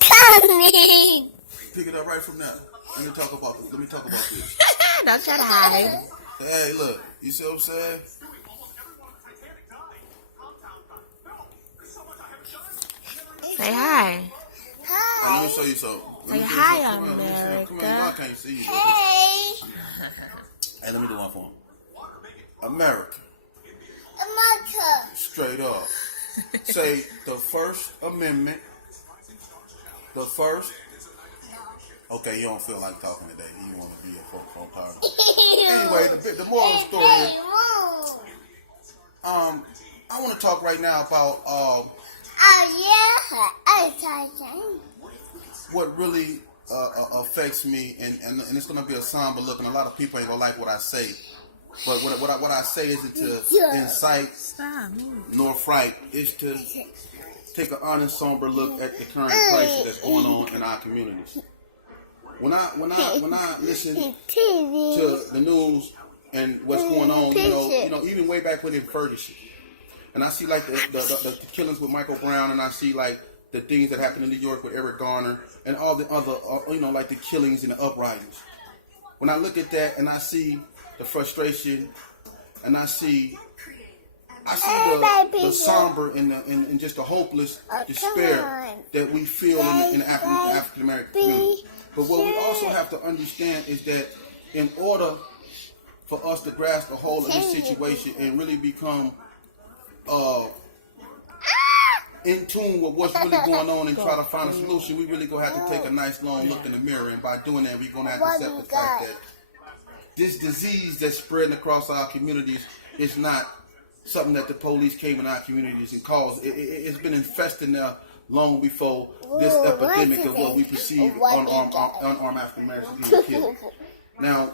Coming. Pick it up right from now. Let me talk about this. Don't try to hide. Hey, look. You see what I'm saying? Say hi. Hey, let me show you something. Say hi, America. Come on, I can't see you. Hey. Hey, let me do one for him. America. America. Straight up. Say the First Amendment. The first. Okay, you don't feel like talking today. You want to be a phone call. Anyway, the moral of the story is, I want to talk right now about what really affects me, and it's going to be a somber look, and a lot of people ain't going to like what I say. But what I say isn't to incite nor fright. It's to take an honest, somber look at the current crisis that's going on in our communities. When I listen to the news and what's going on, you know, even way back when in Ferguson, and I see like the killings with Michael Brown, and I see like the things that happened in New York with Eric Garner, and all the other, like the killings and the uprisings. When I look at that and I see the frustration, and I see the somber and just the hopeless despair that we feel in the African American community. But what we also have to understand is that in order for us to grasp the whole of this situation and really become in tune with what's really going on and try to find a solution, we really gonna have to take a nice long look in the mirror. And by doing that, we're gonna have to accept the fact that this disease that's spreading across our communities is not something that the police came in our communities and caused. It's been infesting there long before this epidemic of what we perceive unarmed African Americans being killed. Now,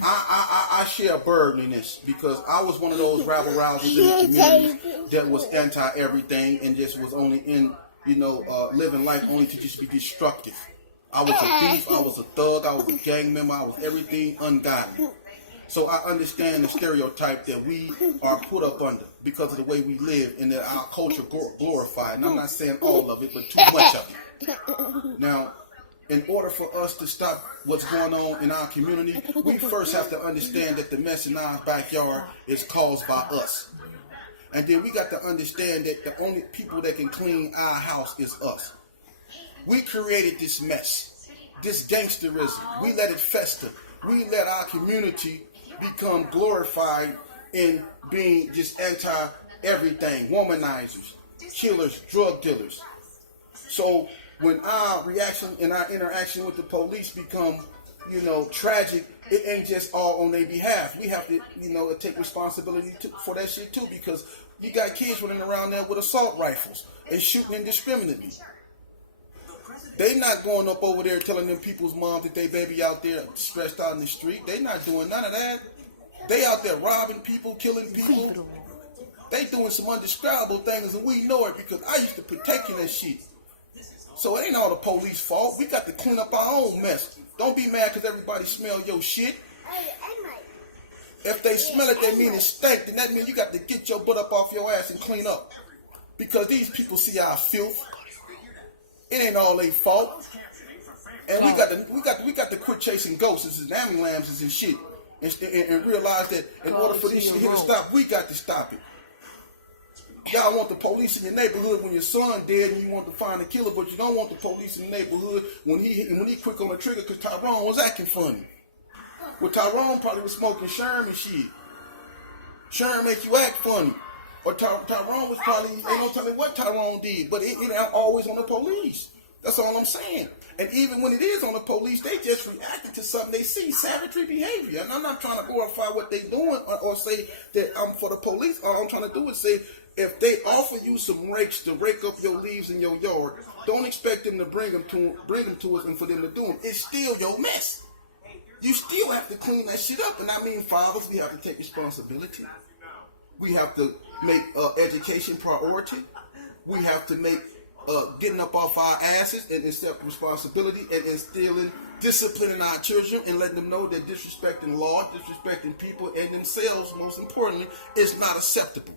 I share a burden in this because I was one of those rabble rousers in the community that was anti-everything and just was only in, living life only to just be destructive. I was a thief, I was a thug, I was a gang member, I was everything ungodly. So I understand the stereotype that we are put up under because of the way we live and that our culture glorified. And I'm not saying all of it, but too much of it. Now, in order for us to stop what's going on in our community, we first have to understand that the mess in our backyard is caused by us. And then we got to understand that the only people that can clean our house is us. We created this mess, this gangsterism. We let it fester. We let our community become glorified in being just anti-everything, womanizers, killers, drug dealers. So when our reaction and our interaction with the police become, tragic, it ain't just all on their behalf. We have to, take responsibility for that shit too, because you got kids running around there with assault rifles and shooting indiscriminately. They not going up over there telling them people's moms that they baby out there stressed out in the street. They not doing none of that. They out there robbing people, killing people. They doing some undescribable things, and we know it because I used to protect that shit. So it ain't all the police fault. We got to clean up our own mess. Don't be mad because everybody smell your shit. If they smell it, that mean it stank. Then that means you got to get your butt up off your ass and clean up. Because these people see our filth. It ain't all their fault. And we got to quit chasing ghosts and ambulances and shit. And realize that in order for this shit here to stop, we got to stop it. Y'all want the police in your neighborhood when your son dead and you want to find the killer, but you don't want the police in the neighborhood when he quick on the trigger because Tyrone was acting funny. Well, Tyrone probably was smoking Sherm and shit. Sherm make you act funny. Or Tyrone was probably, they don't tell me what Tyrone did, but it ain't always on the police. That's all I'm saying. And even when it is on the police, they just reacted to something they see, savagery behavior. And I'm not trying to glorify what they doing or say that I'm for the police. All I'm trying to do is say, if they offer you some rakes to rake up your leaves in your yard, don't expect them to bring them to us and for them to do them. It's still your mess. You still have to clean that shit up. And I mean, fathers, we have to take responsibility. We have to make education priority. We have to make getting up off our asses and accept responsibility and instilling discipline in our children and letting them know that disrespecting law, disrespecting people and themselves, most importantly, is not acceptable.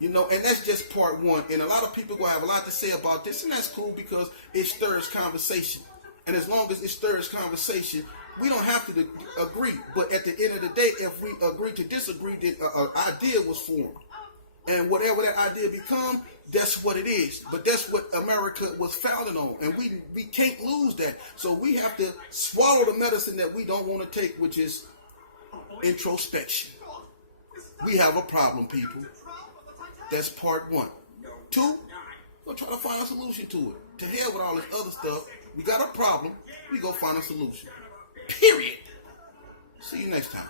You know, and that's just part one. And a lot of people gonna have a lot to say about this, and that's cool because it stirs conversation. And as long as it stirs conversation, we don't have to agree. But at the end of the day, if we agree to disagree, then an idea was formed. And whatever that idea become, that's what it is. But that's what America was founded on. And we can't lose that. So we have to swallow the medicine that we don't want to take, which is introspection. We have a problem, people. That's part one. Two, we'll try to find a solution to it. To hell with all this other stuff. We got a problem. We go find a solution. Period. See you next time.